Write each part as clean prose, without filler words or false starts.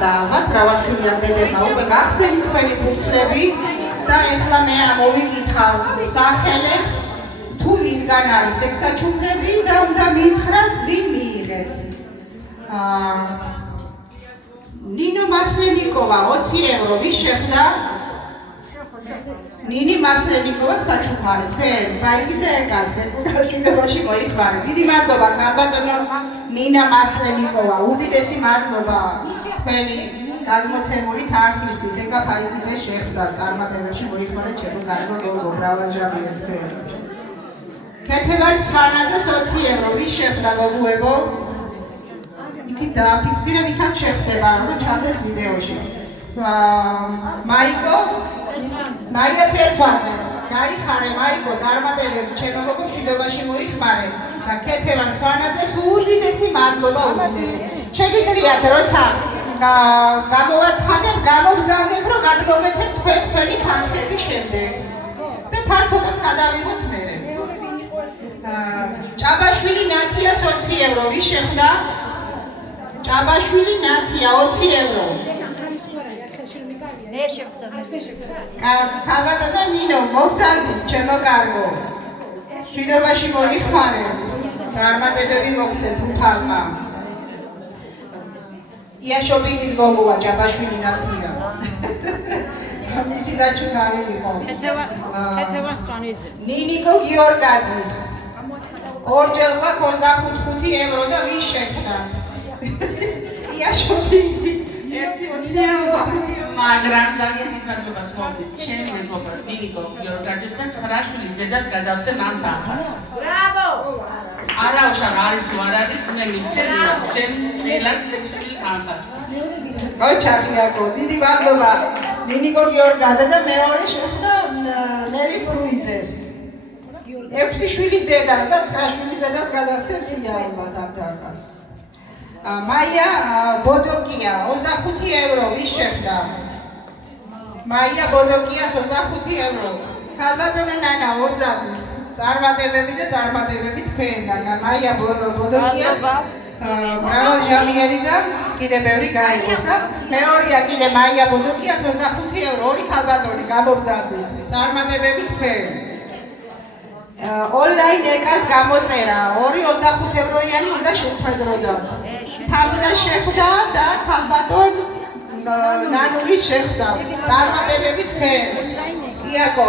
და ალბათ მრავალშვილიან დედებმა უკვე გახსენით თქვენი ფურცლები და ეხლა მე ამოვიკითხავ სახელებს თუ მისგან არის ეგ საჩუქრები და უნდა მითხრათ ვინ მიიღეთ. ნინო მასლენიკოვა 20 ევრო ვის შეხვდა? ნინი მასლენიკოვა საჩუქარი თქვენ გაიგეთ ეგას ეკუთვნებაში მოიხმარე. დიდი მადლობა ქალბატონო ნინა მასლენიკოვა, უდიდესი მადლობა თქვენი გადმოცემული თანხისთვის. ეგა ფაიქიძე შეხვდა წარმატებებში მოიხმარე ჩემო კარგო გოგო ბრავაჟავია თქვენ. ქეთევარ სვანაძე 20 ევრო ვის შეხვდა გოგოებო? იქით დააფიქსირე ვისაც შეხვდება რომ ჩანდეს ვიდეოში. მაიკო მაიკაც ერცვანეს გაიხარე მაიკო წარმატებები ჩემო გოგო მშვიდობაში მოიხმარე და ქეთევან სვანაძეს უდიდესი მადლობა უდიდესი. შეგიძლიათ როცა გამოვაცხადებ გამოვძანდეთ რომ გადმოგეცეთ თქვენი თანხების შემდეგ და თან ფოტოც გადავიღოთ მერე. ჭაბაშვილი ნათია 20 ევრო ვის შეხვდა? ჭაბაშვილი ნათია 20 ევრო. მე შეხვდა. ქალბატონო ნინო მოგძანდით ჩემო კარგო. მშვიდობაში მოიხმარე. წარმატებები მოგცეთ უთავმა. იაშობიკის გოგოა ჭაბაშვილი ნათია. მისი საჩუქარი იყო. ქეთევან სვანიძე. ნინიკო გიორგაძის. ორჯერ გვაქვს 25 ევრო და ვის შეხვდა? იაშობიკი 1.25 მაგრამ ძალიან მადლობას მოვდით ჩემ მეგობრს ნინიკო გიორგაძეს და ცხრაშვილის დედას გადავცე მან თანხას. ბრავო! არაუშავ არის თუ არ არის მე მიცემ იმას ჩემ წელად თანხას. ოჩაკიაკო დიდი მადლობა ნინიკო გიორგაძე და მეორე შეხვდა ნელი ფრუიძეს. 6 შვილის დედას და 9 შვილის დედას გადასცემს იარაღად ამ თანხას. მაია ბოდოკია 25 ევრო ვის შეხვდა? მაია ბოდოკიას 25 ევრო. ქალბატონო ნანა 20 წარმატებები და წარმატებები თქვენგან. მაია ბოდოკიას მრავალჟამიერი და კიდე ბევრი გაიგოს და მეორეა კიდე მაია ბოდოკიას 25 ევრო. ორი ქალბატონი გამოგზავნეს. წარმატებები თქვენ. ონლაინ ეკას გამოწერა 2.25 ევროიანი უნდა შეხვედროდათ. თავდა შეხვდა და ქალბატონ ნანულის შეხვდა. წარმატებები თქვენ. იაკო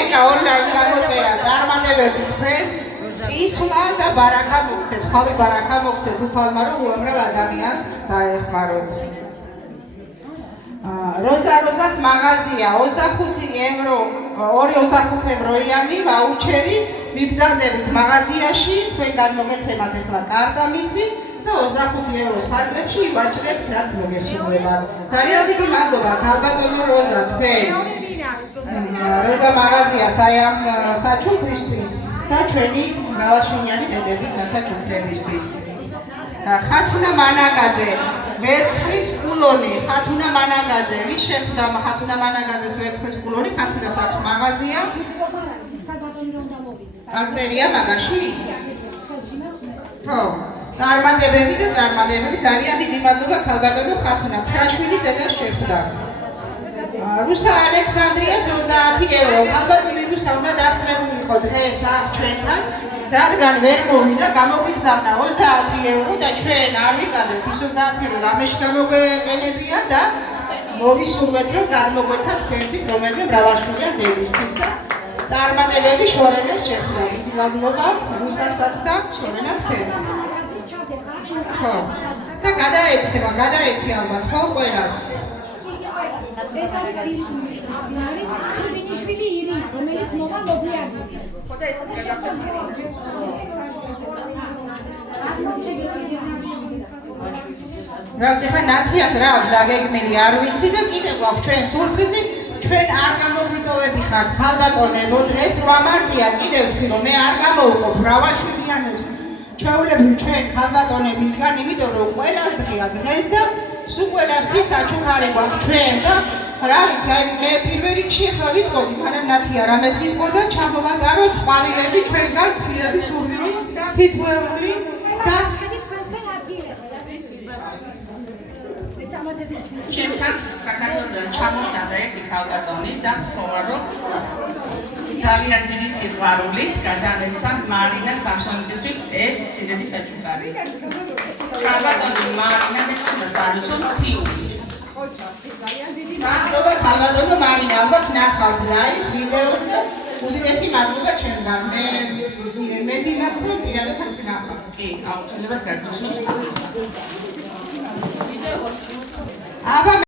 ეკა ონლაინ გამოწერა წარმატებები თქვენ. წისვლა და ბარაკა მოგცეთ. ხავი ბარაკა მოგცეთ უფალმა რომ უამრავ ადამიანს დაეხმაროთ. როზას მაღაზია 25 ევრო 2.25 ევროიანი ვაუჩერი მიბრძანდებით მაღაზიაში თქვენგან მოგეცემათ ახლა კარტა მისი და 25 ევროს ფარგლებში ივაჭრებთ რაც მოგესურვებათ. ძალიან დიდი მადლობა ქალბატონო როზა თქვენ. როზა მაღაზია საჩუქრისთვის და ჩვენი მრავალშვილიანი დედების დასაჩუქრებისთვის. ხათუნა მანაგაძე ვერცხლის კულონი ხათუნა მანაგაძე ვის შეხვდა? ხათუნა მანაგაძეს ვერცხლის კულონი ხათუნას აქვს მაღაზია. არწერია მაგაში? ხო. წარმატებები და წარმატებები ძალიან დიდი მადლობა ქალბატონო ხათუნა 9 შვილის დედას შეხვდა. რუსა ალექსანდრიას 30 ევრო. ქალბატონი რუსა უნდა დასწრებულიყო დღეს აქ ჩვენთან, რადგან ვერ მოვიდა გამოგიგზავნა 30 ევრო და ჩვენ არ ვიყავით ის 30 ევრო რამეში გამოგვეყენებია და მოვისურვეთ რომ გამოგვეცა თქვენთვის რომელიმე მრავალშვილიან დედისთვის და წარმატებები შორენეს შეხვდა. დიდი მადლობა რუსასაც და შორენა თქვენს. ხო. და გადაეცი ალბათ ხო ყველას. ეს არის ვიშვილი, არის შუბინიშვილი ირინა, რომელიც მოვა მოგვიარდება. ხოდა ესაც გადავწყვეტ. რაც ახლა ნათიას რა აქვს დაგეგმილი არ ვიცი და კიდე გვაქვს ჩვენ სულფიზი ჩვენ არ გამოგვიტოვები ხართ ქალბატონებო დღეს 8 მარტია კიდევ ვთქვი რომ მე არ გამოვუყობ მრავალშვილიანებს ჩვეულებრივ ჩვენ ქალბატონებისგან იმიტომ რომ ყველას დღეა დღეს და სულ ყველასთვის საჩუქარი გვაქვს ჩვენ და რა ვიცი აი მე პირველ რიგში ახლა ვიტყოდი მაგრამ ნათია რამეს იყო და ჩამოვატაროთ ყვავილები ჩვენგან ცირადი სურვილი თითოეული და ჩემთან საქართველოსთან ჩამოვწადა ერთი ქალბატონი და თქვა რომ ძალიან დიდი სიყვარულით გადაეცა მარინა სამსონიდისთვის ეს ცილეთი საჩუქარი. ქალბატონი მარინა მეცნიერს არის თიული. მადლობა ქალბატონო მარინა, ალბათ ნახავთ ლაივს, ვიდეოს და უდიდესი მადლობა ჩემგან. მე დინათ რომ პირადადაც ვნახავ. კი, აუცილებლად გაგიცნობს. აბა